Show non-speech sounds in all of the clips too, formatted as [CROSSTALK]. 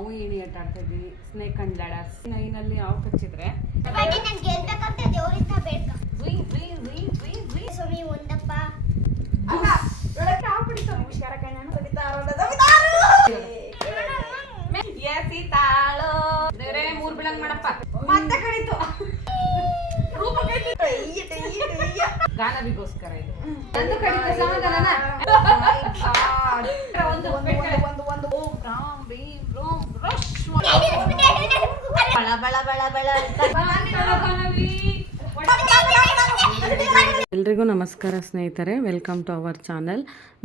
ಹಾವು ಏಣಿ ಆಟ ಆಡ್ತಾ ಇದ್ವಿ ಸ್ನೇಕ್ ಅಂಡ್ ಲಾಡರ್ ನೈನ್ ಅಲ್ಲಿ ಹಾವು ಕಚ್ಚಿದ್ರೆ ಮೂರ್ ಬಿಳಂಗ್ ಮಾಡಪ್ಪ. ಮತ್ತೆ ಕಡಿತು ಇದು. ಒಂದು ಕಡಿತ [LAUGHS] ಒಂದು ಒಂದು ಒಂದು ಓ ರಾಮ್ ಭೀಮ್. ರಶ್ ಎಲ್ರಿಗೂ ನಮಸ್ಕಾರ ಸ್ನೇಹಿತರೆ ವೆಲ್ಕಮ್ ಟು ಅವರ್ ಚಾನಲ್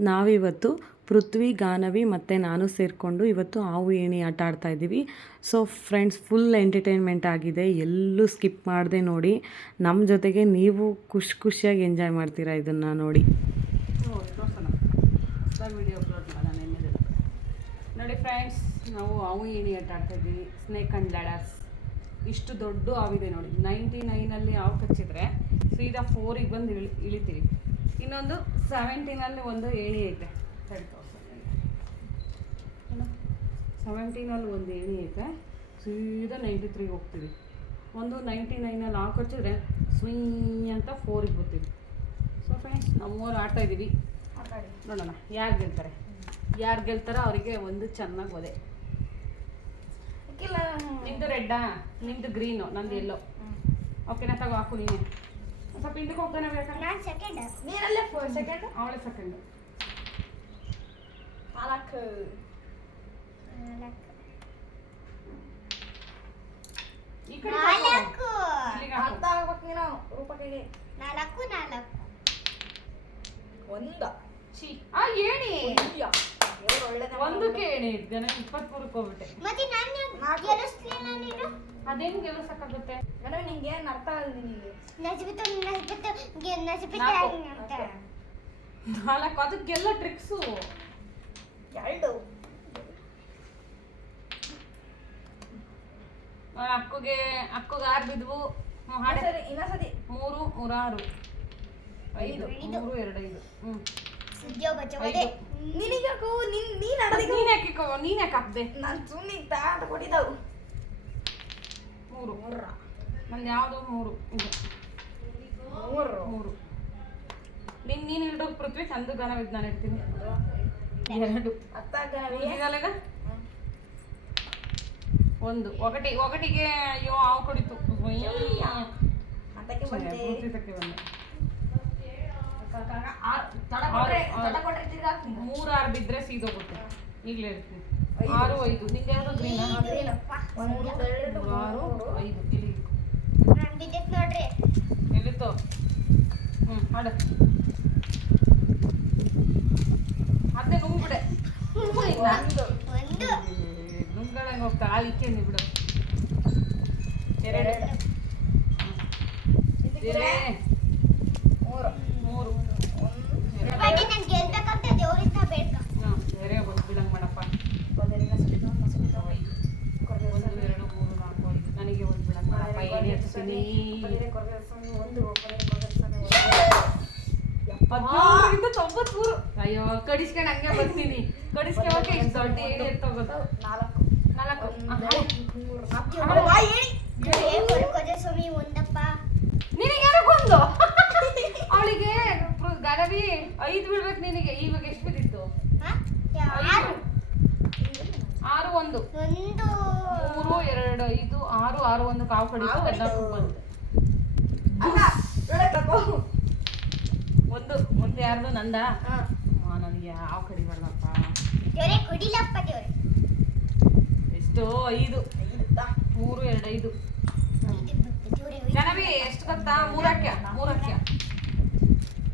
ನಾವಿವತ್ತು ಪೃಥ್ವಿ, ಗಾನವಿ ಮತ್ತು ನಾನು ಸೇರಿಕೊಂಡು ಇವತ್ತು ಹಾವು, ಏಣಿ ಆಟ ಆಡ್ತಾ ಇದ್ದೀವಿ. ಸೊ ಫ್ರೆಂಡ್ಸ್ ಫುಲ್ ಎಂಟರ್ಟೈನ್ಮೆಂಟ್ ಆಗಿದೆ. ಎಲ್ಲೂ ಸ್ಕಿಪ್ ಮಾಡದೆ ನೋಡಿ. ನಮ್ಮ ಜೊತೆಗೆ ನೀವು ಖುಷಿ ಖುಷಿಯಾಗಿ ಎಂಜಾಯ್ ಮಾಡ್ತೀರಾ ಇದನ್ನು ನೋಡಿ. ನೋಡಿ ಫ್ರೆಂಡ್ಸ್ ನಾವು ಹಾವು ಏಣಿ ಆಟ ಆಡ್ತಾ ಇದ್ದೀವಿ ಸ್ನೇಕ್ ಆ್ಯಂಡ್ ಲ್ಯಾಡರ್ಸ್ ಇಷ್ಟು ದೊಡ್ಡ ಹಾವಿದೆ ನೋಡಿ. ನೈಂಟಿ ನೈನಲ್ಲಿ ಹಾವು ಕಚ್ಚಿದ್ರೆ ಸೀದಾ ಫೋರಿಗೆ ಬಂದು ಇಳಿ ಇಳಿತೀವಿ. ಇನ್ನೊಂದು ಸೆವೆಂಟೀನಲ್ಲಿ ಒಂದು ಏಣಿ ಐತೆ. ಸರಿ ಸೆವೆಂಟೀನಲ್ಲಿ ಒಂದು ಏಣಿ ಐತೆ. ಸೀದಾ ನೈಂಟಿ ತ್ರೀಗೆ ಹೋಗ್ತೀವಿ. ಒಂದು ನೈಂಟಿ ನೈನಲ್ಲಿ ಹಾವು ಕಚ್ಚಿದ್ರೆ ಸ್ವಿಂಗ್ ಅಂತ ಫೋರಿಗೆ ಬರ್ತೀವಿ. ಸೊ ಫ್ರೆಂಡ್ಸ್ ನಾವು ಮೂರು ಆಡ್ತಾ ಇದ್ದೀವಿ. ನೋಡೋಣ ಯಾರು ಗೆಲ್ತಾರೆ? ಯಾರು ಗೆಲ್ತಾರೋ ಅವರಿಗೆ ಒಂದು ಚೆನ್ನಾಗಿ ಒದೆ ನಿಮ್ದು ರೆಡ್ಡಾ ನಿಮ್ದು ಗ್ರೀನು ನಂದು ಎಲ್ಲೋ ಓಕೆನಾ ತಗೋ ಹಾಕು ನೀನು. ಸ್ವಲ್ಪ ಹಿಂದಕ್ಕೆ ಹೋಗ್ತಾನೆ ನಾನ್ ಸೆಕೆಂಡ್ ನೀನಲ್ಲೇ ಫೋರ್ ಸೆಕೆಂಡ್ ಅವಳೆ ಸೆಕೆಂಡು ನಾಲ್ಕು. ಈ ಕಡೆ. ನಾಲ್ಕು. ಇಲ್ಲಿಗೆ ಹಾಕು. ಅರ್ಥ ಆಗ್ಬೇಕು ನೀನು ರೂಪಕಿಗೆ. ನಾಲ್ಕು ನಾಲ್ಕು. ಒಂದ. ಛೀ. ಆ ಏಣಿ. ಒಂದಕ್ಕೆ ಏಣಿ. ಜನ ಇಪ್ಪತ್ಮೂರಕ್ಕೆ ಹೋಗ್ಬಿಟ್ಟೆ. ಮತ್ತೆ ನಾನು. ಗೆಲ್ಲಿಸ್ಲಿಲ್ಲ ನೀನು. ಅದೇನು ಗೆಲ್ಲಿಸಕ್ಕಾಗುತ್ತೆ? ಅಂದ್ರೆ ನಿಂಗೆ ಏನ್ ಅರ್ಥ ಆಗಲ್ಲ ನಿನಗೆ ನಸಿಬಿತ್ತು ಗೆ- ನಾಲ್ಕು. ಅಂತ. ನಾಲ್ಕು ಅದಕ್ಕೆಲ್ಲ ಟ್ರಿಕ್ಸು. ಎರಡು. ಅಕ್ಕಗೆ ಅಕ್ಕಗೆ ಆರು ಬಿದ್ವು. ಹ್ಞೂ ಹಾಡೆ. ಸರಿ ಇನ್ನೊಂದ್ಸತಿ ಮೂರು ಮೂರಾರು. ಐದು. ಐದು. ಮೂರು ಎರಡು ಐದು. ಹ್ಮ್. ಐದು. ನಿನಗೆ ಯಾಕೋ ನಿನ್ ನೀನ್ ಆಡೋದಿಕ್ಕೆ ನೀನ್ ಯಾಕೆ ಕೊ- ನೀನ್ ಯಾಕೆ ಹಾಕ್ದೆ? ನಾನು ಸುಮ್ಮನೆ ತಾಟ ಕೊಟ್ಟಿದ್ದವು ಮೂರು ಮೂರ ನಂದು ಯಾವುದು ಮೂರು. ಇದು ಮೂರು. ಮೂರು. ನಿನ್ ನೀನು ಹಿಡಿದು ಪೃಥ್ವಿ ಚಂದ ಗಾನ ವಿಜ್ಞಾನ ಇಡ್ತೀನಿ. ಎರಡು. ಒಂದು. ಒಗಟಿ ಒಗಟಿಗೆ ಅಯ್ಯೋ ಹಾವು ಕುಡಿತು. ಅಂತಕ್ಕೆ ಬಂದೆ ಪೃಥ್ವಿತಕ್ಕೆ ಬಂದೆ ತಡ ಕೊಟ್ರೆ ಆರು, ತಡ ಆರು. ಕೊಟ್ರೆ ತಿರ್ಗಾ ಹಾಕ್ತೀನಿ. ಮೂರು ಆರು ಬಿದ್ರೆ ಸೀದೋಗುತ್ತೆ. ಈಗಲೇ ಇರ್ತೀನಿ. ಆರು ಐದು. ನಿಂಗೆ ಯಾರು ಗ್ರೀನ್ ಎರಡು ಆರು ಐದು. ಇಲ್ಲಿ ನೋಡ್ರಿ. ಎಲ್ಲಿತ್ತು? ಹ್ಞೂ ಹಾಡ. ಅದನ್ನೇ ನುಂಗ್ಬಿಡೆ. ಒಂದು. ಒಂದು. ನುಂಗಳಂಗೆ ಹೋಗ್ತಾ ಆಲಿಕ್ಕೆ ಬಿಡು. ಎರಡು ಎರಡು ಬೇರೆ ಮೂರು ಮೂರು ಒಂದು ಬಟ್ ನನ್ ಗೆಲ್ಬೇಕಂತ ದೇವರಿಂದ ಬೇಡ್ಕ ಹಾಂ ಬೇರೆ ಒಂದು ಬಿಡಂಗೆ ಮಾಡಪ್ಪ ಒಂದರಿಂದ ಸ್ವಲ್ಪ ಸ್ವಲ್ಪ ಐದು ಒಂದು ಎರಡು ಮೂರು ನಾಲ್ಕು ಐದು ನನಗೆ ಒಂದು ಬಿಡಂಗೆ ಮಾಡಪ್ಪ ಏನೇ ಹಚ್ತೀನಿ ಹದಿಮೂರರಿಂದ ತೊಂಬತ್ಮೂರು ಅಯ್ಯೋ ಕಡಿಸ್ಕೊಂಡು ಹಂಗೆ ಬರ್ತೀನಿ. ಕಡಿಸ್ಕೊಳಕ್ಕೆ ಇಷ್ಟು ದೊಡ್ಡ ಏಣಿ ಎತ್ತೋಗೋದು ನಾಲ್ಕು ಕೊಡ್ಕೋದೆ ಸ್ವಾಮಿ ಒಂದಪ್ಪ ನಿನಗೆ ಒಂದು ಅವಳಿಗೆ ಗರವಿ ಐದು ಬೀಳ್ಬೇಕು ನಿನಗೆ ಇವಾಗ ಎಷ್ಟು ಬಿದ್ದಿತ್ತು ಹ? ಆರು ಆರು ಒಂದು ಒಂದು ಮೂರು ಎರಡು ಐದು ಆರು ಆರು ಒಂದು ಕಾವು ಕಡಿತು ಕಾವು ಕಡಿತು. ಹದಿನಾಲ್ಕು ಬಂತು ಒಂದು ಒಂದು ಯಾರ್ದು ನಂದ ನನಗೆ ಯಾವ ಕಡಿಬಾರ್ದಪ್ಪ ದೇವ್ರೆ ಕುಡಿಲಪ್ಪ ದೇವ್ರೆ ಎಷ್ಟು ಐದು. ಮೂರು ಎರಡು ಐದು ಜನವಿ ಎಷ್ಟು ಗೊತ್ತಾ? ಮೂರಕ್ಕೆ ಮೂರಕ್ಕೆ.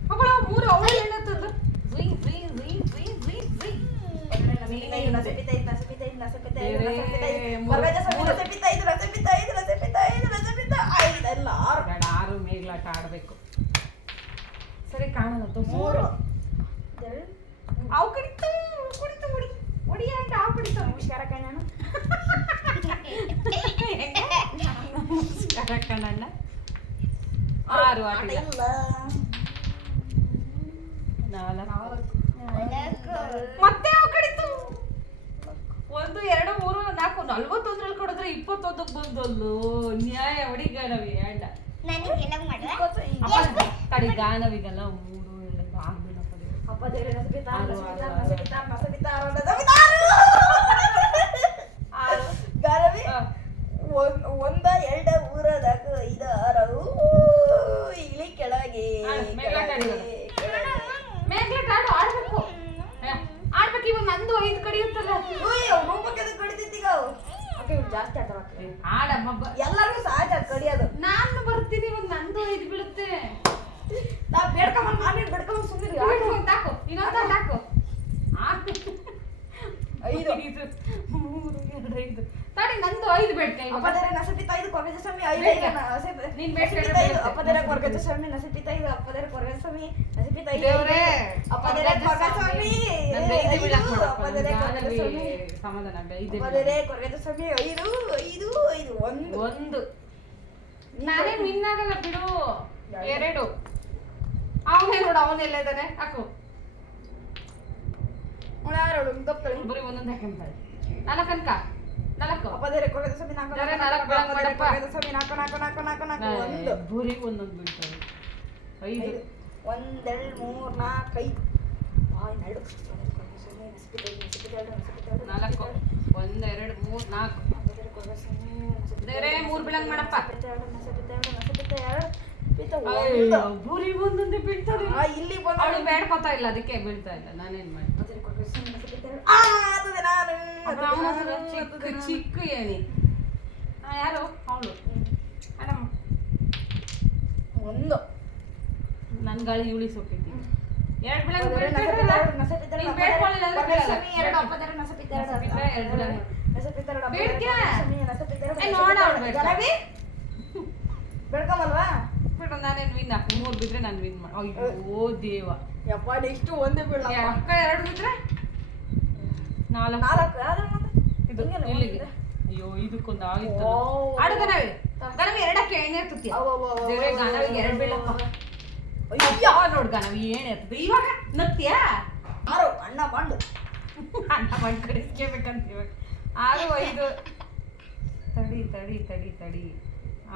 ಮಗಳ ಮೂರು ಅವಳು ಏನತ್ತದ್ದು ಝುಯ್ ಝುಯ್ ಝುಯ್ ಝುಯ್ ಝುಯ್ ಝುಯ್ ಆರು ಮೇಗ್ಲಾಟ ಆಡ್ಬೇಕು. ಸರಿ ಕಾಣಲ್ಲ. ಮೂರು. ಅವ್ ಕಡಿತು ಕುಡಿತು ಹೊಡಿ ಹೊಡಿ ಅಂತ ಅವು ಕಡಿತು ನಮಸ್ಕಾರ ಕಣ್ಣ ನಮಸ್ಕಾರ ಕಣಣ್ಣ ನಾಲ್ಕು. ಮತ್ತೆ ಕಡಿತು ಒಂದು ಎರಡು ಮೂರು ನಾಲ್ಕು ನಲ್ವತ್ತೊಂದ್ರಲ್ಲಿ ಕೊಡಿದ್ರೆ ಇಪ್ಪತ್ತೊಂದಕ್ಕೆ ಬಂದಲ್ಲು ನ್ಯಾಯ ಹೊಡಿ ಗಾನವಿ ಅಂಡ ಗಾನವಿಗೆಲ್ಲ ಮೂರು ಒಂದ ಎರಡ ಊರದಾಗ ಐದು ಆರು. ಕೆಳಗೆ ಮೇಗ್ಲೆಟ್ ಆಡು ಆಡ್ಬೇಕು. ಆಡ್ಬೇಕು ಇವಾಗ ನಂದು ಐದು ಕಡಿಯುತ್ತಲ್ಲ ಈಗ ಅವು? ಅಕ್ಕ ಇವ್ರು ಜಾಸ್ತಿ ಆಟ ಆಡಮ್ಮ ಎಲ್ಲರಿಗೂ ಸಹಜ ಕಡಿಯೋದು ನಾನು ಬರ್ತೀನಿ ಇವಾಗ ನಂದು ಐದು ಬೀಳುತ್ತೆ. ನಾ ಬೇಡ್ಕೊಂಬಂದು ನಾನೇನ್ ಬಿಡ್ಕೊಂಬಂದು ಸುಮ್ಮನೆ ಇನ್ನೊಂದು ಹಾಕು ಇನ್ನೊಂದು ಹಾಕು ಆರು ಐದು. ಐದು. ಮೂರು ಎರಡು ಐದು. ತಡಿ ನಂದು ಐದು ಕೊರಗಜ ಸ್ವಾಮಿ ಐದು ನೀನ್ ಕೊರಗಜ ಸ್ವಾಮಿ ಐದು. ಕೊರಗಜ ಸ್ವಾಮಿ ನಸಪಿತ ಐದು. ದೇವ್ರೇ ಅಪ್ಪದರ ಕೊರಗಜ ಸ್ವಾಮಿ. ನಂದು ಐದು ಐದು. ಬೀಳಕ್ ಮಾಡಪ್ಪ. ಅಪ್ಪದರ ನಾನು ಕೊರಗಜ ಸ್ವಾಮಿ. ಸಮಾಧಾನ ಐದು ಅಪ್ಪದರ ಕೊರಗಜ ಸ್ವಾಮಿ ಐದು ಐದು ಐದು ಒಂದು. ಒಂದು. ನಾನೇ ನಿನ್ನಾಗಲ್ಲ ಬಿಡು. ಎರಡು. ಅವನೇ ನೋಡು ಅವನೆಲ್ಲ ಇದ್ದಾನೆ. ಹಾಕು. ಬರೀ ಒಂದೊಂದು ಹಾಕೊಂತಾರೆ ನಾಲ್ಕು ನಾಲ್ಕು. ಅಪ್ಪದರ ಕೊಳೆದ ಸ್ವಾಮಿ ನಾಲ್ಕು ಜರ ನಾಲ್ಕು ನಾಲ್ಕು ನಾಲ್ಕು ಮಾಡಪ್ಪ. ಸ್ವಾಮಿ ನಾಲ್ಕು ನಾಲ್ಕು ನಾಲ್ಕು ನಾಲ್ಕು ನಾಲ್ಕು ಒಂದು. ಬರೀ ಒಂದೊಂದು ಬೀಳ್ತಾರೆ ಐದು. ಐದು. ಒಂದೆರಡು ಮೂರು ನಾಲ್ಕು ಐದು. ಎರಡು. ನಾಲ್ಕು. ಒಂದು ಮೂರು ನಾಲ್ಕು. ಮೂರ್ ಬೆಳಗ್ ಮಾಡಪ್ಪ. ಒಂದೊಂದು ಬರೀ ಒಂದೊಂದೇ ಬೀಳ್ತಾರೆ ಇಲ್ಲಿ ಅವಳು ಬೇಡ್ಕೊತಾ ಇಲ್ಲ ಅದಕ್ಕೆ ಬೀಳ್ತಾ ಇಲ್ಲ. ನಾನೇನ್ ಮಾಡಿ ಚಿಕ್ಕ ಏನಿ ಯಾರು ಅವಳು ಮೇಡಮ್ ಒಂದು ನನ್ ಗಾಳಿ ಇವಳಿ ಸೊಕ್ಕೈತಿ ಎರಡು ಬೆಳಗ್ಗೆ? ಬೇಡ್ಕೊಂಬಲ್ವಾ ಬಿಡು ನಾನೇನ್ ವಿನ್ ಹಾಕು ಮೂರು ಬಿದ್ರೆ ನಾನು ವಿನ್ ಮಾಡಿ ಅಯ್ಯೋ ದೇವ ಯಪ್ಪ ನೆಕ್ಸ್ಟ್ ಒಂದೇ ಬೀಳ ಅಕ್ಕ ಎರಡು ಬಿದ್ರೆ ನಾಲ್ಕು. ನಾಲ್ಕು ಆದ್ರೆ ಇದು ಇಲ್ಲಿಗೆ. ಅಯ್ಯೋ ಇದಕ್ಕೊಂದು ಆಗಿತ್ತು. ಆಡು ಗಣವಿ ಗಣವಿ ಎರಡಕ್ಕೆ ಏನೇ ಅವ್ವ, ದೇವ್ರೇ ಗಣವಿಗೆ ಎರಡು ಬೀಳಪ್ಪ. ಅಯ್ಯೋ ನೋಡ್ ಗಣವಿ ಏನೇ ಎತ್ತದ ಇವಾಗ ನಗ್ತೀಯಾ? ಆರು ಅಣ್ಣ ಬಾಂಡು ಅಣ್ಣ ಬಂಡು ಕಡಿಸ್ಕೇಬೇಕಂತ ಇವಾಗ. ಆರು ಐದು. ತಡಿ ತಡಿ ತಡಿ ತಡಿ.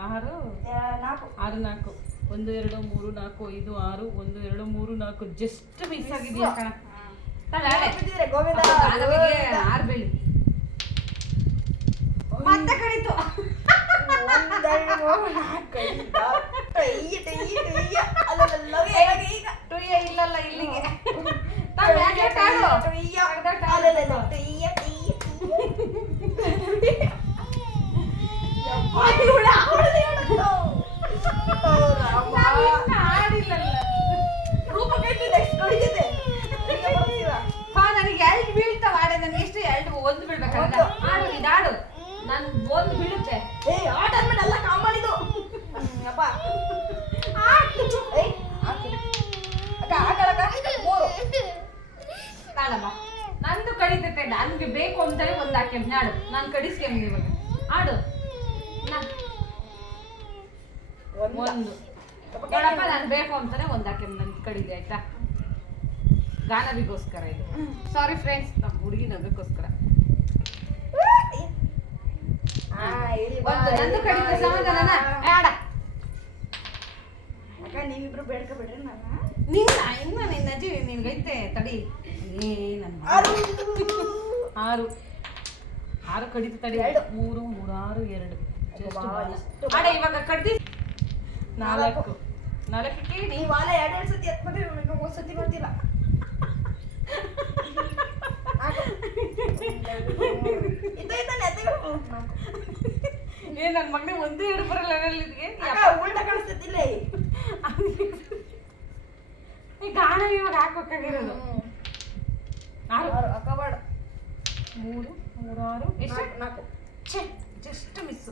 ಆರು. ಯಾ ನಾಲ್ಕು. ಆರು ನಾಲ್ಕು. ಒಂದು ಎರಡು ಮೂರು ನಾಲ್ಕು ಐದು ಆರು ಒಂದು ಎರಡು ಮೂರು ನಾಲ್ಕು ಜಸ್ಟ್ ಮಿಸ್ ಆಗಿದೆಯಾ ಕಣ. ಬಿದ್ದಿದ್ರೆ ಗೋವಿಂದ ಅಪ್ಪ, ಗಾನವಿಗೆ ಗೋವಿಂದ. ಆರು ಬೀಳಿ ಮತ್ತೆ ಕಡಿತು ಒಂದೆರಡು ಮೂರು ನಾಲ್ಕು ಐದು ಆರು. Tie, tie, tie. ಅಲ್ಲಲ್ಲಲ್ಲ, ಏನಾಗ ಈಗ? ಟುಯ್ಯ ಇಲ್ಲಲ್ಲ ಇಲ್ಲಿಗೆ ತಾ ಮ್ಯಾಗ್ಲೆಟ್ ಆಡು. ಟೈ, ಅರ್ಧ ಟೈ. ಅಲ್ಲಲ್ಲಲ್ಲ, ಟೈ, ಟೈ, ಟೈ. ಯಪ್ಪ, ಇವ್ಳು ಅವಳದೇ ಎರಡು ಬೀಳ್ತಾವ ಆಡೆ ನನಗೆ ಎಷ್ಟು ಎರಡು ಒಂದು ಬೀಳ್ಬೇಕಲ್ಲ. ಆಡು ಇದು ಆಡು ನನ್ ಒಂದು ಬೀಳುತ್ತೆ ಏ ಆಟ ಮಾಡಿದ್ದು ಹ್ಮ್, ಅಪ್ಪ ಏಯ್ ಏ ಮೂರು ನಂದು ಕಡಿತೈತೆ ನನ್ಗೆ ಬೇಕು ಅಂತಾನೆ ಒಂದು ಹಾಕ್ಯಮ್ ನಾಡು ನಾನು ಕಡಿಸ್ಕೆ ಇವಾಗ ಆಡು ನಾ- ಒಂದು. ನೋಡಪ್ಪ ನಾನು ಬೇಕು ಅಂತಾನೆ ಒಂದು ಹಾಕಿ ನನ್ ಕಡಿದೆ ಆಯ್ತಾ? ಗಾನವಿಗೋಸ್ಕರ ಇದು. ಸಾರಿ ಫ್ರೆಂಡ್ಸ್ ನಮ್ಮ ಹುಡುಗಿ ನಗಕ್ಕೋಸ್ಕರ ಒಂದು ನಂದು ಕಡಿತ ಇಲ್ಲಿ ಸಮಾಧಾನನ ಬಾ. ಏ, ಆಡ. ಅಕ್ಕ ನೀವಿಬ್ರು ಬೇಡ್ಕೊಬಿಡ್ರಿ ನನ್ನ ನಿನ್ನ ಇನ್ನ ನಿನ್ನ ಅಜ್ಜಿ ನಿನ್ಗೈತೆ ತಡಿ. ಏ ನನ್ನ ಆರು. ಆರು. ಕಡಿತ ತಡಿ. ಮೂರು ಮೂರಾರು ಎರಡು. ಎಷ್ಟು ಇವಾಗ ಕಡ್ದಿ ನಾಲ್ಕು. ನಾಲ್ಕು. ನಾಲ್ಕಕ್ಕೆ ನೀ ನೀವು ವಾಲ ಎರಡು ಎರಡು ಸತಿ ಎತ್ಬಿಟ್ರೆ ಇವ್ನಿಗೆ ಮೂರು ಸತಿ ನಾಲ್ಕು. ಏ ನನ್ನ ಮಗನಿಗೆ ಒಂದು ಎರಡು ಬರಲ್ಲ ಇದಕ್ಕೆ ಉಲ್ಟ ಕಾಣಿಸ್ತೈತಿಲ್ಲ ಈ ಗಾಣ ಇವಾಗ ಹಾಕೋಕ್ಕಾಗಿರೋದು ಆರು. ಆರು. ಅಕ್ಕ ಬಾಡ. ಮೂರು ಮೂರಾರು ಎಷ್ಟು? ನಾಲ್ಕು. ಛೆ just just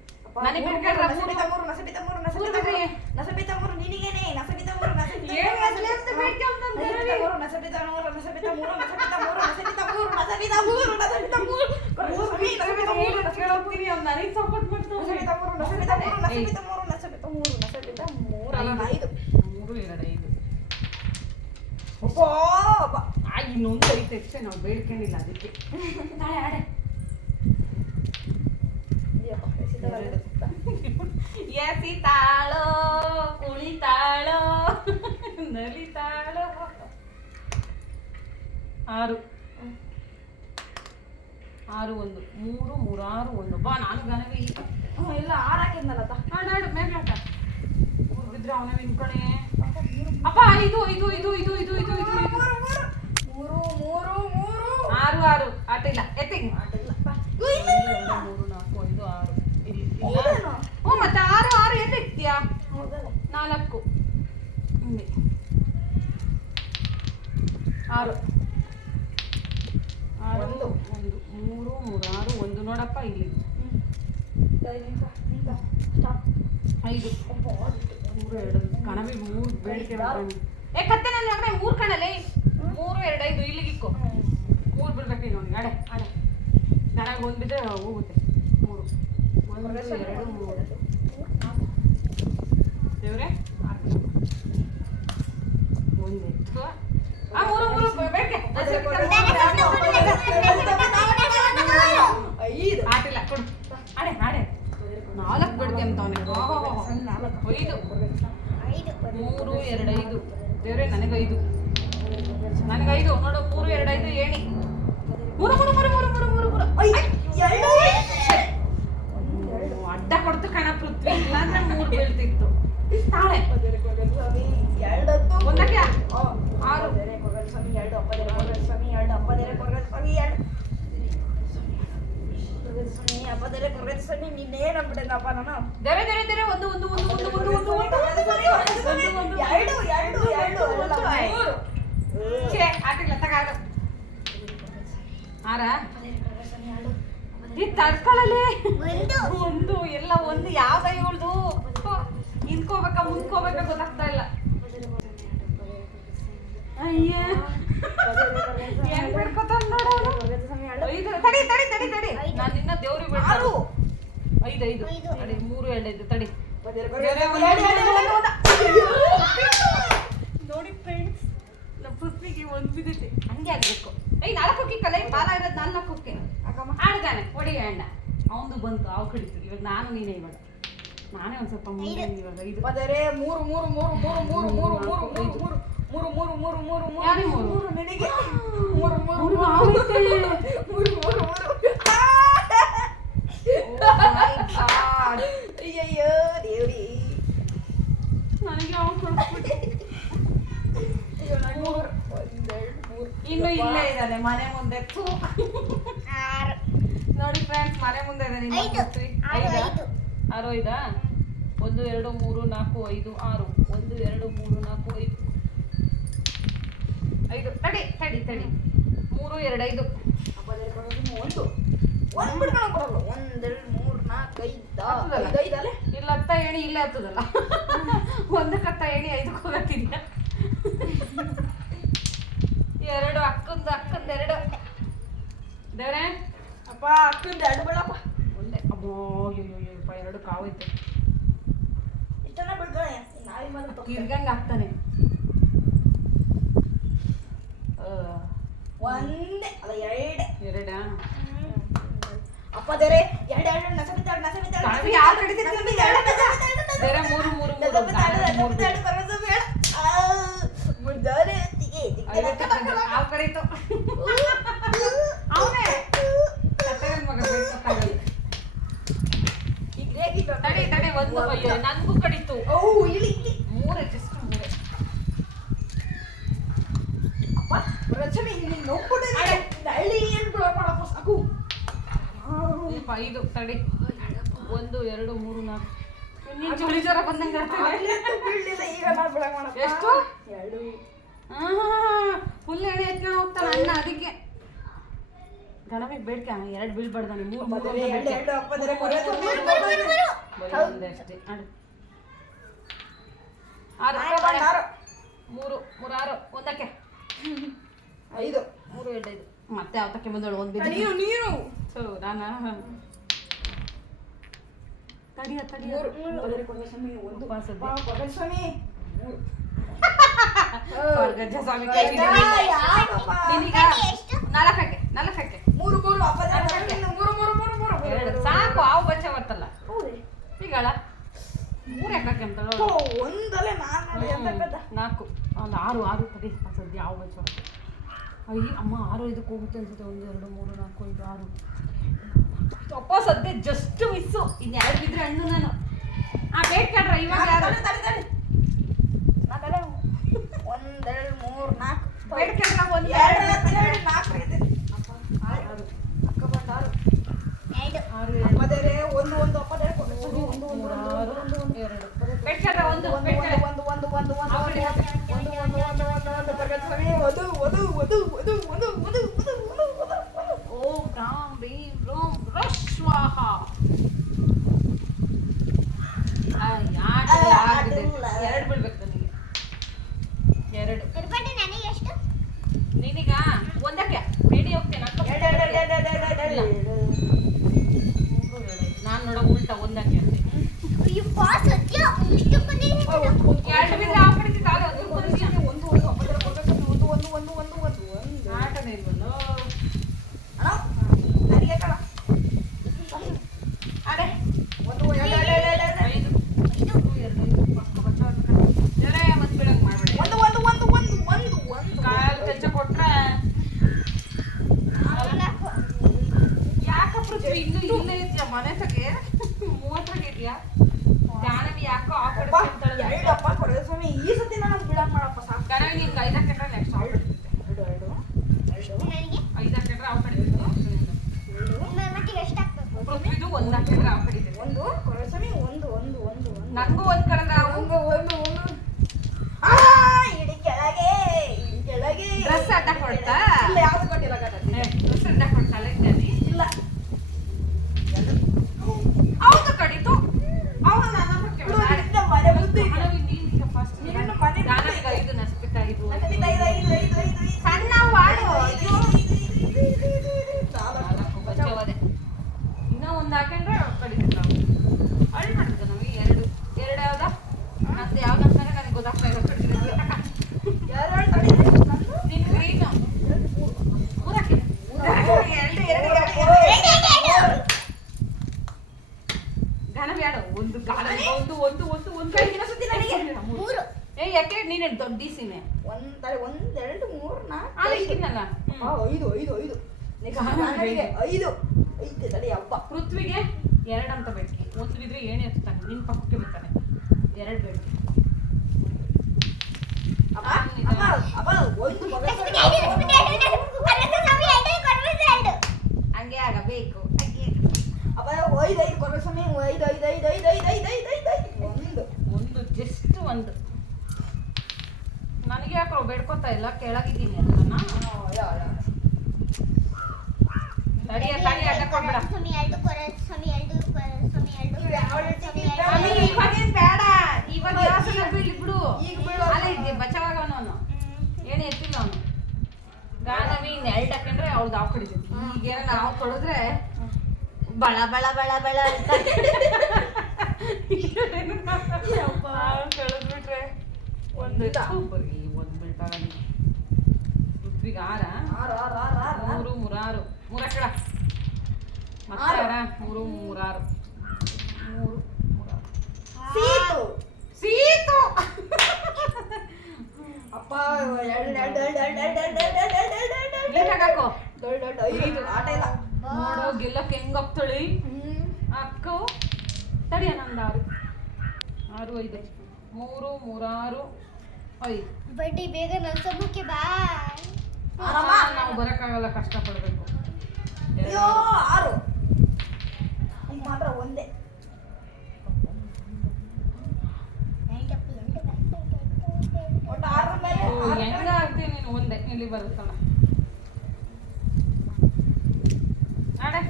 Mana bergerak nasi pita murun, nasi pita murun, nasi pita murun, nasi pita murun ini gini, nasi pita murun, nasi pita murun, nasi pita murun, nasi pita murun, nasi pita murun, nasi pita murun, nasi pita murun, nasi pita murun, nasi pita murun, nasi pita murun, nasi pita murun, nasi pita murun, nasi pita murun, nasi pita murun, nasi pita murun, nasi pita murun, nasi pita murun, nasi pita murun, nasi pita murun, nasi ಪಾ ಇನ್ನೊಂದು nasi ಅಷ್ಟೇ ನಾವು nasi ಅದಕ್ಕೆ ನಾಳೆ ಆಡೆ [LAUGHS] ಎಸಿತಾಳೋ ಕುಣಿತಾಳೋ ನಲಿತಾಳೋ ಆರು. ಆರು ಒಂದು. ಮೂರು ಮೂರಾರು ಒಂದು. ಬಾ ನಾನು ನನಗೆ ಈಗ ಎಲ್ಲ ಆರು ಹಾಕಿದ್ನಲ್ಲಪ್ಪ ಹಾಡಾಡು ಮೇಲೆ ಹಾಕ. ಹೋಗಿದ್ರೆ ಅವನೇ ನಿಂತ್ಕೊಳೆ ಅಪ್ಪ ಇದು ಇದು ಇದು ಇದು ಇದು ಇದು ಇದು ಮೂರು ಮೂರು ಮೂರು. ಆರು ಆರು. ಆರು. ಆರು. ಒಂದು. ಒಂದು, ಮೂರು ಮೂರು, ಆರು, ಒಂದು. ನೋಡಪ್ಪ ಇಲ್ಲಿ. ಐದು. ಮೂರು, ಎರಡು. ಕಣವಿ, ಮೂರು. ಬೇಡಿಕೆ. ಏ, ಕತ್ತೆ ನನ್ನ ಮಗನೇ, ಮೂರು ಕಣಲೇ. ಮೂರು, ಎರಡು, ಐದು. ಇಲ್ಲಿಗೆ ಇಕ್ಕು. ಹ್ಮ್. ಮೂರು ಬಿಡ್ಬೇಕು ಇಲ್ಲಿ ಅವ್ನಿಗೆ. ಅಡೆ ಅಡೆ. ನನಗೆ ಒಂದು ಹೋಗುತ್ತೆ. ಮೂರು. ಒಂದು, ಎರಡು, ಮೂರು ದೇವ್ರೆ ಒಂದು ಎತ್ತು ಆ ಮೂರು ಮೂರು ಬೇಕೆ ಐದು. ಆಟಿಲ್ಲ ಕೊಡು. ಆಡೆ ಆಡೆ. ನಾಲ್ಕು ಅಂತ ಅವನಿಗೆ. ಐದು ಐದು. ಮೂರು ಎರಡು ಐದು ದೇವ್ರೆ ನನಗೈದು. ನನಗೈದು. ನೋಡು ಮೂರು ಎರಡು ಐದು ಏಣಿ. ಮೂರು ಮೂರು ಮೂರು ಮೂರು ಮೂರು ಮೂರು ಮೂರು. ಐದು ಎರಡು. ಅಡ್ಡ ಕೊಡ್ತು ಕಣ ಪೃಥ್ವಿ. ಇಲ್ಲಾಂದ್ರೆ ಮೂರು ಬೀಳ್ತಿತ್ತು. ತಾಳೆ ಎರಡತ್ತು ಒಂದಕ್ಕೆ ಆ, ಆರು. ಅಪ್ಪದೆರೆ ಕೊರಗಲ್ ಸ್ವಾಮಿ ಎರಡು ಅಪ್ಪದೆರೆ ಕೊರಗಲ್ ಸ್ವಾಮಿ ಎರಡು ಅಪ್ಪದೆರೆ ಕೊರಗಲ್ ಸ್ವಾಮಿ ಎರಡು ಕೊರಗಲ್ ನೀನೇನಂಬಿಟ್ಟೆನಪ್ಪ ನಾನು ದೇವ್ರೆ ದೇವ್ರೆ ಒಂದು ಒಂದು ಒಂದು ಒಂದು ಒಂದು ಒಂದು ಒಂದು ಒಂದು ಒಂದು ಎರಡು ಎರಡು ಎರಡು ಒಂದು ಮೂರು ಛೇ ಆಟಿಲ್ಲ ತಗಾಡು ಆರ ಈ ತಡ್ಕೊಳ್ಳಲಿ ಒಂದು ಒಂದು ಎಲ್ಲ ಒಂದು ಯಾವ್ದ ಇವಳ್ದು ಹಿಂದ್ಕೋಬೇಕಾ ಮುಂದ್ಕೋಬೇಕಾ ಗೊತ್ತಾಗ್ತಾ ಇಲ್ಲ ಅಯ್ಯ ಹೆಂಗ್ ಬಿಡ್ಕೊತಾನ ನೋಡು ಅವ್ನು. ಐದು. ತಡಿ ತಡಿ ತಡಿ ತಡಿ. ನಾನು ನಿನ್ನ ದೇವ್ರಿಗೆ ಆರು. ಬಿಡ್ತಾರೆ ಐದು. ಐದು. ತಡಿ ಮೂರು ಎರಡು ಐದು. ತಡಿ. ನೋಡಿ ಫ್ರೆಂಡ್ಸ್ ನಮ್ಮ ಪೃಥ್ವಿಗೆ ಒಂದು ಬಿದ್ದಿದೆ ಹಂಗೆ ಆಗ್ಬೇಕು. ಐ ನಾಲ್ಕುಕ್ಕೆ ಕಲೆ ಬಾಲ ಇರೋದು ನಾಲ್ಕುಕ್ಕೆ ಅಕ್ಕಮ್ಮ ಆಡ್ದಾನೆ ಹೊಡಿ ಅಣ್ಣ ಅವನು ಬಂತು ಅವ್ ಕಡಿತು ಇವಾಗ ನಾನು ನೀನೇ ಇವಾಗ. ನಾನೇ ಒಂದು ಸ್ವಲ್ಪ ಮುಂದೆ ಇವಾಗ ಐದು. ಮೂರು ಮೂರು ಮೂರು ಮೂರು ಮೂರು ಮೂರು ಮೂರು ಮೂರು ಮೂರು. ಮೂರು ಮೂರು ಮೂರು ಮೂರು ಮೂರು ಮೂರು? ಮೂರು ನಿನಗೆ. ಮೂರು ಮೂರು ಮೂರು ಮೂರು ಮೂರು. ಮೂರು. ಅಯ್ಯಯ್ಯೋ ದೇವ್ರಿ. ನನಗೆ ಅವನು ಕೊಡ್ಬಿಟ್ಟು ಮೂರು ಇನ್ನು ಇಲ್ಲೇ ಇದ್ದಾನೆ ಮನೆ ಮುಂದೆ. ನೋಡಿ ಫ್ರೆಂಡ್ಸ್ ಮನೆ ಮುಂದೆ ಇದ್ದಾನೆ. ಆರು ಐದಾ? ಒಂದು ಎರಡು ಮೂರು ನಾಲ್ಕು ಐದು ಆರು. ಒಂದು ಎರಡು ಮೂರು ನಾಲ್ಕು ಐದು. ತಡಿ ತಡಿ ತಡಿ. ಮೂರು ಎರಡು ಐದು ಅಪ್ಪದೆರೆ ಕೊಡೋದು ಒಂದು. ಒಂದು ಬಿಡ್ಕೊಳಕ್ ಬರಲ್ಲ ಒಂದೆರಡು ಮೂರು ನಾಲ್ಕು ಐದು? ಐದಲ್ಲೇ ಇಲ್ಲ ಹತ್ತ ಏಣಿ ಇಲ್ಲೇ ಹತ್ತದಲ್ಲ? [LAUGHS] ಒಂದಕ್ಕೆ ಹತ್ತ ಏಣಿ ಐದಕ್ಕೆ ಹೋಗತ್ತಿದ್ಯಾ? ಎರಡು ಅಕ್ಕಂದು ಅಕ್ಕಂದು ಎರಡು. ದೇವ್ರೆ? ಅಪ್ಪ ಅಕ್ಕಂದು ಎರಡು ಬೇಡಪ್ಪ. ಒಂದೇ. ಅಬ್ಬೋ ಅಯ್ಯೋ ಎರಡು ಕಾವೈತೆ ಇಷ್ಟನ್ನ ಬಿಡ್ಕೊಳೆ ನಾಳೆ ಮನೆ ತಿರ್ಗಂಗೆ ಆಗ್ತಾನೆ. ಒಂದೇ ಅಲ್ಲ ಎರಡು. ಎರಡಾ? ಅಪ್ಪದರೆ ಎರಡು ಎರಡು ನಸ ನಸ ಬಿತ್ತಾಡ ಎರಡು ನಸ ಬಿತ್ತಾಡ ಬೇರೆ ಮೂರು ಮೂರು ಮೂರು ನಸ ಬರೋದು ಬೇಡ. ಆ ಕಡಿತು ಅವನೇ? ಕಟ್ಟೆ ಮಗ ಬೇಕು ಕಟ್ಟೆ ಈಗ ರೇಗಿ ತಡೆ ತಡೆ ಒಂದು ಅಯ್ಯೋ ನನಗೂ ಕಡಿತು. ಓ ಇಲ್ಲಿ ಐದು ತಡಿ. ಒಂದು ಎರಡು ಮೂರು ನಾಲ್ಕು. ನೀನ್ ಚಳಿ ಜ್ವರ ಬಂದಂಗೆ ಆಗ್ತಿದೆ. ಎಷ್ಟು? ಫುಲ್ ಎಣ್ಣೆ ಎತ್ಕೊಂಡು ಹೋಗ್ತಾನೆ ಅಣ್ಣ ಅದಕ್ಕೆ. ಗಣಮಿಗೆ ಬೇಡ್ಕೆ ಎರಡು ಬೀಳ್ಬಾರ್ದಾನೆ ಮೂರು ಮೂರು ಅಷ್ಟೇ. ಆರು. ಮೂರು ಮೂರು ಆರು ಒಂದಕ್ಕೆ. ಐದು. ಮೂರು ಎರಡು ಐದು. ಮತ್ತೆ ಅವತ್ತಕ್ಕೆ ಬಂದಳು ಒಂದು ನೀರು ನೀರು. ಸೊ ನಾನು? ತಡಿಯ ತಡಿಯ. ಮೂರು ಕೊಡುವ ಸ್ವಾಮಿ ಒಂದು ಉಪವಾಸ ಇದೆ. ಬಾ, ಕೊಡುವ ಸ್ವಾಮಿ. ಕೈ? ನಿನಗ ನಾಲ್ಕಕ್ಕೆ ನಾಲ್ಕಕ್ಕೆ. ಮೂರು ಮೂರು ಮೂರು ಮೂರು ಮೂರು ಮೂರು. ಸಾಕು ಹಾವು ಬಚ್ಚ ಬರ್ತಲ್ಲ ಈಗಳ ಮೂರು ಯಾಕಕ್ಕೆ ಅಂತ ಓ, ಒಂದಲ್ಲೇ ನಾನು ನೋಡಿ ಎಂತ ನಾಲ್ಕು. ಒಂದು ಆರು ಆರು ತಡಿ ಸದ್ಯ ಹಾವು ಬಚ್ಚ ಬರ್ತದೆ ಅಯ್ಯ ಅಮ್ಮ ಆರು ಇದಕ್ಕೆ ಹೋಗುತ್ತೆ ಅನ್ಸುತ್ತೆ. ಒಂದು ಎರಡು ಮೂರು ನಾಲ್ಕು ಐದು ಆರು. ಅಪ್ಪ ಸದ್ಯ ಜಸ್ಟ್ ಮಿಸ್ಸು ಇನ್ನು ಎರಡು ಬಿದ್ರೆ ಹಣ್ಣು ನಾನು ಆ ವೇಟ್ ಇವಾಗ ಯಾರು. ನಾಲ್ಕಲ್ಲ? ಒಂದೆರಡು ಮೂರು ನಾಲ್ಕು ವೇಟ್ ಕಡ್ರ ಒಂದು ಎರಡು ಎರಡು ನಾಲ್ಕು ಇದೆ ಅಕ್ಕ ಬಂದ ಆರು ಅಪ್ಪದೇರೆ ಒಂದು ಒಂದು ಅಪ್ಪದೇರೆ ಕೊಡು. ಒಂದು ಒಂದು ಒಂದು ಒಂದು ಒಂದು ಎರಡು ವೇಟ್ ಒಂದು ಒಂದು ಒಂದು ಒಂದು ಒಂದು ಒಂದು ಒಂದು ಒಂದು ಇದ್ಯಾ? ಮನೆ ತಗೆ? ಯಾಕೋ ಈ ಸತಿ ನಾನು ಬಿಡಕ್ ಮಾಡಪ್ಪ ಸಾಕು. ಕಣವಿ ನೀನ್ ಕೈದಾಗ ಒಂದು ಒಂದು ಒಂದು ಒಂದು ಒಂದು ಸುದ್ದಿ ನನಗೆ ಮೂರು ಏ ಯಾಕೆ ನೀನು ದೊಡ್ಡ ಡಿಸಿಮೆ ಒಂದ್ ಒಂದ್ ಮೂರು ನಾಲ್ಕು, ಐದು ಐದು. ಐದು. ಐದು ಐದು ತಡಿ ಹಬ್ಬ ಪೃಥ್ವಿಗೆ ಎರಡಂತ ಬೈತಿ ಒಂದು ಬಿದ್ರೆ ಏನೇ ಹತ್ತಾನೆ ನಿನ್ ಪಕ್ಕ ನೋಡ್ತಾ ಇಲ್ಲ ಕೆಳಗಿದ್ದೀನಿ ಅದನ್ನ. ಬೇಡ. ಇವಾಗ ಬಿಡು. ಈಗ ಬಿಡು ಅಲ್ಲ ಅವನು. ಏನು ಎತ್ತಿಲ್ಲ ಅವನು. ಗಾನವಿ ಹಾಕೊಂಡ್ರೆ ಅವ್ಳ್ದು ಹಾವು ಈಗ ಏನಾರ ಹಾವು ಬಳ ಬಳ ಬಳ ಬಳ ಅಂತ. ಕಳೆದ್ಬಿಟ್ರೆ ಒಂದು ಒಬ್ಬರಿಗೆ ಬೇಕಾಗಲ್ಲ ಆರ ಮೂರು ಮೂರಾರು ಮೂರಕ್ಕಡ ಮತ್ತಾರ ಮೂರು ಮೂರಾರು ಮೂರು ಮೂರಾರು ಸೀತು ಅಪ್ಪ ಐದು ಆಟ ಇಲ್ಲ ನೋಡು ಗೆಲ್ಲಕ್ಕೆ ಹೆಂಗ್ ಹೋಗ್ತಾಳಿ ಅಕ್ಕ ಆರು ಆರು ಐದು ಮೂರು ಮೂರಾರು ಬಡ್ಡಿ ಬೇಗ ನಲ್ಸೋದಕ್ಕೆ ಬಾ. ಆರಮ್ಮ. ನಾವು ಬರಕ್ಕಾಗಲ್ಲ ಕಷ್ಟಪಡಬೇಕು. ಅಯ್ಯೋ ಆರು. ಮಾತ್ರ ಒಂದೇ. ಒಟ್ಟು ಆರು ಮೇಲೆ ಆರು ಹೆಂಗ ಆಗ್ತೀನಿ ನೀನು ಒಂದೇ? ಇಲ್ಲಿ ಬರುತ್ತಲ್ಲ. ಆಡೆ.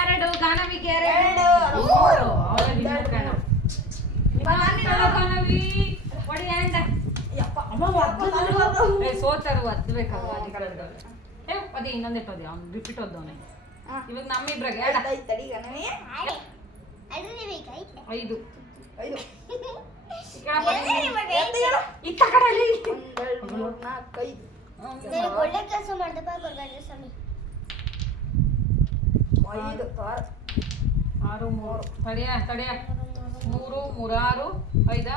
ಎರಡು ಗಾನವಿಗೆ ಎರಡು. ಎರಡು. ಮೂರು. ಅವಳ ಗಾನವಿ ಒಡಿ ಸೋತರು ಅದೇ ಇನ್ನೊಂದು ಅವ್ನು ರಿಪೀಟ್ ಓದ್ದವನೆ ಇವಾಗ ಐದು. ಇತ್ತ ಒಳ್ಳೆ ಮಾಡ್ದಪ್ಪ ಐದು ಆರು. ಮೂರು. ತಡೆಯ ತಡೆಯ. ಮೂರು ಮೂರಾರು ಐದಾ?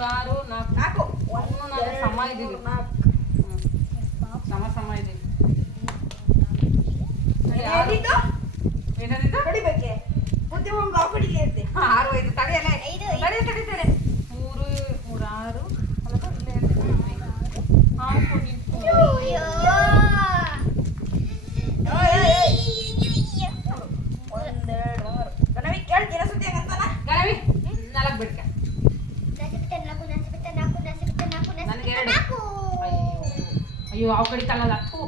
ಮೂರಾರು ನಾಲ್ಕು. ಒಂದು ನಾಲ್ಕು ಸಮ ಇದ್ದೀವಿ. ಸಮ ಸಮ ಇದ್ದೀವಿ. ಏನದಿದ್ದು? ಕಡಿಬೇಕೆ ಬುದ್ಧಿ ಒಂದು ಬಾವು ಕಡಿಗೆ ಇರ್ತೆ ಆರು ಐದು. ತಡೆಯಲ್ಲ ಐದು ತಡೆ ಮೂರು ಮೂರಾರು ಅಲ್ಲ ಆರು ಕೊಡಿ. ಅಯ್ಯೋ ಅವ್ ಕಡೆ ಥು.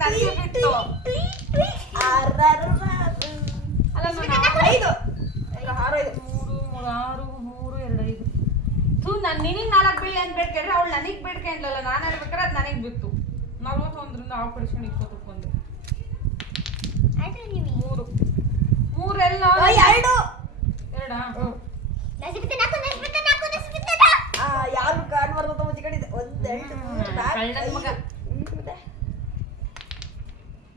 ನನಗೆ ಬಿಟ್ಟು. ಅಲ್ಲ ನಾನು ಐದು. ಈಗ ಆರು ಐದು. ಮೂರು ಮೂರು ಆರು ಮೂರು ಎರಡು ಐದು ಥೂ ನಾನು ನಿನಗೆ ನಾಲ್ಕು ಬೀಳಿ ಅಂತ ಬೇಡ್ಕೊಂಡ್ರೆ ಅವಳು ನನಗೆ ಬೇಡ್ಕೊಂಡ್ಲಲ್ಲ ನಾನು ಹೇಳ್ಬೇಕಾದ್ರೆ ಅದು ನನಗೆ ಬಿತ್ತು ನಲ್ವತ್ತೊಂದರಿಂದ ಆ ಪಡಿಸ್ಕೊಂಡು ಇಪ್ಪತ್ತಕ್ಕೆ ಬಂದೆ. ಆದ್ರೆ ನಿಮಗೆ ಮೂರು. ಮೂರೆಲ್ಲ. ಎರಡು. ಎರಡಾ? ನಾಲ್ಕು ಮಗ. ಮತ್ತೆ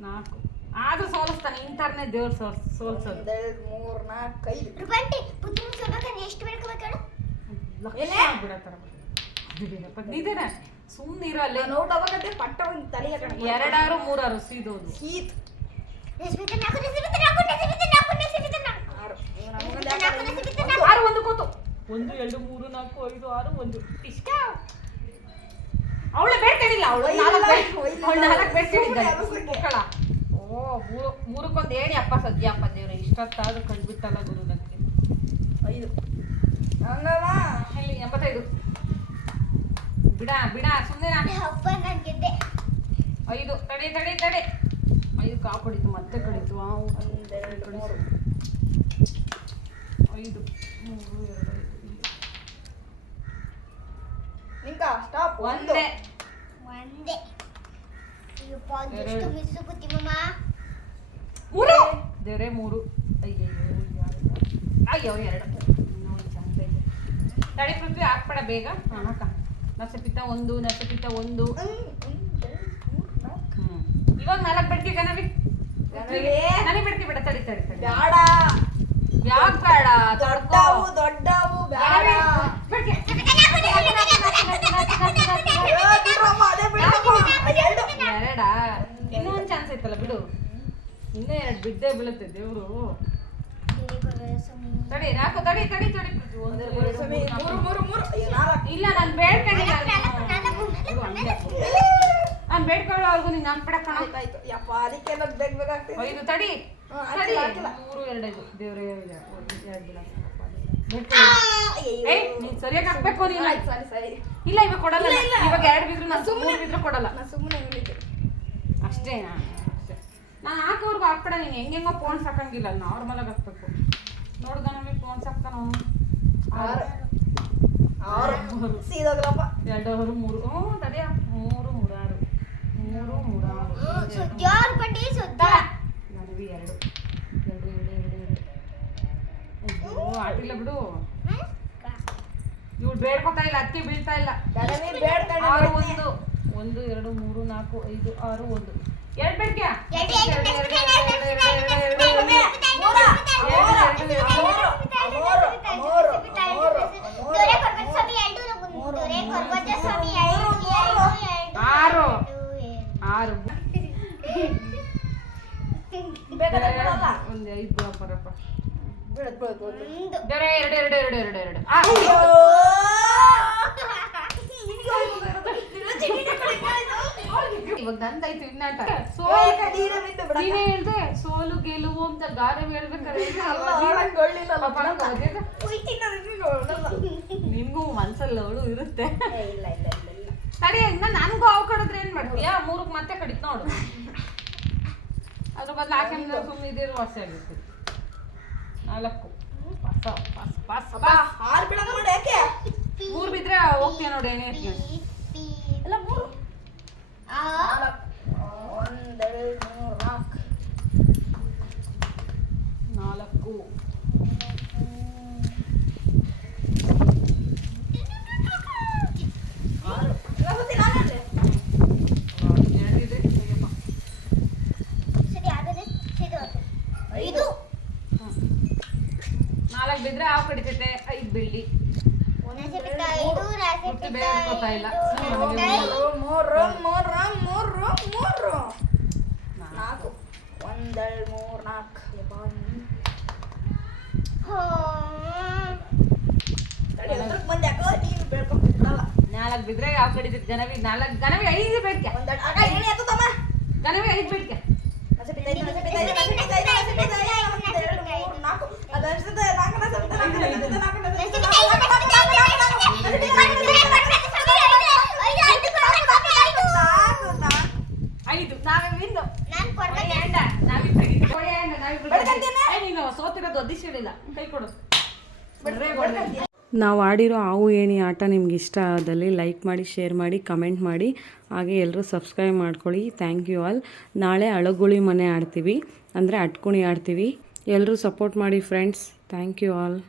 ನಾಲ್ಕು. ಆದ್ರೂ ಸೋಲಿಸ್ತಾನೆ ಇಂಥವ್ರನ್ನೇ ದೇವ್ರು ಸೋಲ್ ಸೋಲ್ಸೋದು. ಮೂರ್ ಮೂರು ನಾಲ್ಕು ಐದು. ಬಂಟಿ ಪುತ್ತೂರು ಸುಮ್ಮನೆ ಅಲ್ಲೇ. ನೋಟ್ ಪಟ್ಟ ಒಂದು ತಲೆ ಎರಡಾರು ಮೂರಾರು ಸೀದೋದು. ಆರು ಒಂದು ಕೂತು. ಒಂದು ಎರಡು ಮೂರು ನಾಲ್ಕು ಐದು ಆರು ಒಂದು. ಇಷ್ಟ. ಅವಳೆ ಬೇಡ್ಕೊಂಡಿಲ್ಲ ಅವಳು ನಾಲ್ಕು ನಾಲ್ಕು ಬೇಡ್ಕೊಂಡಿದ್ದಾಳೆ. ಮಕ್ಕಳ ಓ ಮೂರು ಮೂರಕ್ಕೊಂದು ಏಣಿ ಅಪ್ಪ ಸದ್ಯಪ್ಪ ದೇವ್ರೆ ಇಷ್ಟೊತ್ತಾದ್ರೂ ಕಂಡ್ಬಿಟ್ಟಲ್ಲ ಗುರು ನನಗೆ. ಐದು. ಇಲ್ಲಿ ಎಂಬತ್ತೈದು. ಬಿಡ ಬಿಡ ಸುಮ್ಮನೆ ಅಪ್ಪ ನಾನು ಗೆದ್ದೆ. ಐದು. ತಡಿ ತಡಿ ತಡಿ. ಐದು ಮತ್ತೆ ಕಡಿತು ಒಂದೆರಡು ಮೂರು. ಐದು ಮೂರು ಎರಡು ಐದು ಇಲ್ಲಿ. ನಿಂಕ ಸ್ಟಾಪ್ ಒಂದು. ಒಂದೇ. ಒಂದೇ. ಅಯ್ಯಪ್ಪ ಅದೆಷ್ಟು ಮೂರು. ದೇವ್ರೆ ಮೂರು. ಅಯ್ಯಯ್ಯೋ ಯಾರು? ಅಯ್ಯೋ ಎರಡು. ನೋಡಿ ಚಂದ ಇದೆ. ತಡೆ ಪೃಥ್ವಿ ಹಾಕ್ಬೇಡ ಬೇಗ. ಹಾಕ. ನಸಪಿತ ಒಂದು ನಸಪಿತ ಒಂದು. ಇವಾಗ ನಾಲ್ಕು ಬೆಡ್ಕೆ ಕನವಿ. ನನಗೆ ಬೆಡ್ಕೆ ಬೇಡ. ತಡಿ ತಡಿ ತಡಿ. ಬ್ಯಾಡ. ಯಾಕೆ ಬೇಡ ದೊಡ್ಡವು ದೊಡ್ಡವು ಬೇಡ. ಎರಡಾ ಇನ್ನೂ ಒಂದು ಚಾನ್ಸ್ ಐತಲ್ಲ ಬಿಡು. ಇನ್ನೂ ಎರಡು ಬಿದ್ದೇ ಬೀಳುತ್ತೆ ದೇವರು. ತಡಿ ನಾಲ್ಕು ತಡಿ ತಡಿ ತಡಿ. ಮೂರು ಮೂರು ಮೂರು ಇಲ್ಲ ನಾನು ಬೇಡ್ಕೊಂಡಿಲ್ಲ ನಾನು ಬೇಡ್ಕೊಳ್ಳೋವರೆಗೂ ನೀನು ನಾನು ಪಡಕ್ಕಾಯ್ತು ಯಪ್ಪ ಅದಕ್ಕೆ ಬೇಗ ಬೇಕಾಗ್ತದೆ ಇದು ತಡಿ. ಮೂರು ಎರಡು ಐದು ದೇವ್ರೇ ಎರಡು ಏಯ್ ನೀನ್ ಸರಿಯಾಗಿ ಹಾಕ್ಬೇಕು ನೀನು. ಸರಿ ಸರಿ. ಇಲ್ಲ ಇವಾಗ ಕೊಡಲ್ಲ. ಇವಾಗ ಎರಡು ಬಿದ್ರು ನಾನು ಸುಮ್ಮನೆ ಬಿದ್ರು ಕೊಡಲ್ಲ. ನಾನು ಸುಮ್ಮನೆ ಹೇಳಿದ್ದೆ ನಾನು ಹಾಕೋರ್ಗು ಹಾಕ್ಬೇಡ ನೀನು. ಹೆಂಗೆಂಗೋ ಫೋನ್ ಸಾಕಂಗಿಲ್ಲ. ನಾರ್ಮಲ್ ಆಗಿ ಹಾಕ್ಬೇಕು. ನೋಡ್ದ ನಮಗೆ ಫೋನ್ ಸಾಕ್ತಾನ? ಎರಡು ಮೂರು. ಹ್ಞೂ ತಡಿಯ ಮೂರು ಮೂರಾರು. ಮೂರು ಮೂರಾರು. ಸುದ್ಯಾರ ಪಟ್ಟಿ ಬಿಡು ಇವ್ಳು ಬೇಡ್ಕೊತಾ ಇಲ್ಲ ಅಕ್ಕಿ ಬೀಳ್ತಾ ಇಲ್ಲ ಆರು ಒಂದು ಒಂದು ಎರಡು ಮೂರು ನಾಲ್ಕು ಐದು ಆರು ಒಂದು ಎರಡು ಬೇಡ್ಕ್ಯಾ ಆರು ಆರು ಹೇಳ್ದೆ ಸೋಲು ಗೆಲುವು ಅಂತ ಗಾದೆ ಹೇಳ್ಬೇಕಾದ್ರೆ ಮನ್ಸಲ್ಲಿ ಅವಳು ಇರುತ್ತೆ. ತಡಿ ಇನ್ನ ನನ್ಗೂ ಅವ್ ಕಡಿದ್ರೆ ಏನ್ ಮಾಡ್ತೀಯಾ? ಮೂರಕ್ಕೆ ಮತ್ತೆ ಕಡಿತ್ ನೋಡು. ಅದ್ರ ಬದಲು ಹಾಕಿದ್ರೆ ಸುಮ್ಮನೆ ಇದಿರು ವಾಸಿ ಆಗಿರ್ತೀವಿ. ನಾಲ್ಕು. ಪಾಸ ಪಾಸ್ ಪಾಸ್ ಅಪ್ಪ ಹಾರ್ ನೋಡಿ ಯಾಕೆ? ಮೂರ್ ಬಿದ್ರೆ ಹೋಗ್ತೀಯ ನೋಡಿ ಏನೇ ಎಲ್ಲ ಒಂದೆರಡು ಮೂರು. ನಾಲ್ಕು ನಾಲ್ಕು ಆರು ಇನ್ನೊಂದ್ಸತಿ ನಾನು ಹೇಳ್ದೆ. ಎರಡಿದೆ ತೆಗೆಯಪ್ಪ. ಸರಿ ಆಗದೆ ಇದು ಇದು ನಾಲ್ಕು ಬಿದ್ರೆ ಹಾವು ಕಡಿತೈತೆ ಐದು ಬೀಳಿ ನಸೆಪಿಟ್ಟ ಐದು ಮತ್ತೆ ಬೇರೆ ಗೊತ್ತಾ ಇಲ್ಲ. ನಸೆಪಿಟ್ಟ ಐದು ಮೂರು ಮೂರು ಮೂರು ಮೂರು ಮೂರು ನಾಲ್ಕು ಒಂದೆರಡು ಮೂರು ನಾಲ್ಕು ಬಂದ್ ಯಾಕೋ ನೀನು ಬೆಳ್ಕೊಂಡ್ ಬಿಟ್ರಲ್ಲ. ನಾಲ್ಕು ಬಿದ್ರೆ ಯಾವ ಕಡಿತೈತೆ ಗನವಿ ನಾಲ್ಕು ಜನವಿ ಐದು ಬೇಡಿಕೆ ಒಂದೆರಡು ಆಗ ಏನೇ ಎತ್ತದಮ್ಮ? ಗನವಿ ಐದು ಬೇಡಿಕೆ ನಾಲ್ಕು ನಾಲ್ಕು ನಸೆಪಿಟ್ಟ ಐದು, ನಸೆಪಿಟ್ಟ ಐದು, ಒಂದೆರಡು ಮೂರು ನಾಲ್ಕು. ಅದು ಅನ್ಸುತ್ತೆ, ನಾಲ್ಕು, ನಸೆಪಿಟ್ಟ ನಾಲ್ಕು, ನಸೆಪಿಟ್ಟ ನಾಲ್ಕು, ನಸೆಪಿಟ್ಟ ನಸೆಪಿಟ್ಟ ನಾಲ್ಕು, ಐದು, ನಾಲ್ಕು, ನಾಲ್ಕು, ನಾಲ್ಕು, ನಾಲ್ಕು, ನಾಲ್ಕು, ನಸೆಪಿಟ್ಟ ನಾಲ್ಕು, ನಸೆಪಿಟ್ಟ ನಾಲ್ಕು, ನಾಲ್ಕು, ನಾಲ್ಕು. ಐದು ನಾವೇ ವಿಂದು ನಾನ್ ಕೊಡ್ಬೇಕು ಎಂಡ ನಾವಿಬ್ರಿಗೆ ಕೊಡಿ ಎಂಡ ನಾವಿಬ್ರಿಗೆ ಬಡ್ಕಂತೀನ? ಏ, ನೀನು ಹೇಳಿಲ್ಲ ಕೈ ಕೊಡು. ನಾವು ಆಡಿರೋ ಹಾವು ಏಣಿ ಆಟ ನಿಮ್ಗೆ ಇಷ್ಟ ಆದಲ್ಲಿ ಲೈಕ್ ಮಾಡಿ ಶೇರ್ ಮಾಡಿ ಕಮೆಂಟ್ ಮಾಡಿ. ಹಾಗೆ ಎಲ್ಲರೂ ಸಬ್ಸ್ಕ್ರೈಬ್ ಮಾಡ್ಕೊಳ್ಳಿ. ಥ್ಯಾಂಕ್ ಯು ಆಲ್ ನಾಳೆ ಅಳಗುಳಿ ಮನೆ ಆಡ್ತೀವಿ. ಅಂದರೆ ಅಟ್ಕುಣಿ ಆಡ್ತೀವಿ. ಎಲ್ಲರೂ ಸಪೋರ್ಟ್ ಮಾಡಿ ಫ್ರೆಂಡ್ಸ್ ಥ್ಯಾಂಕ್ ಯು ಆಲ್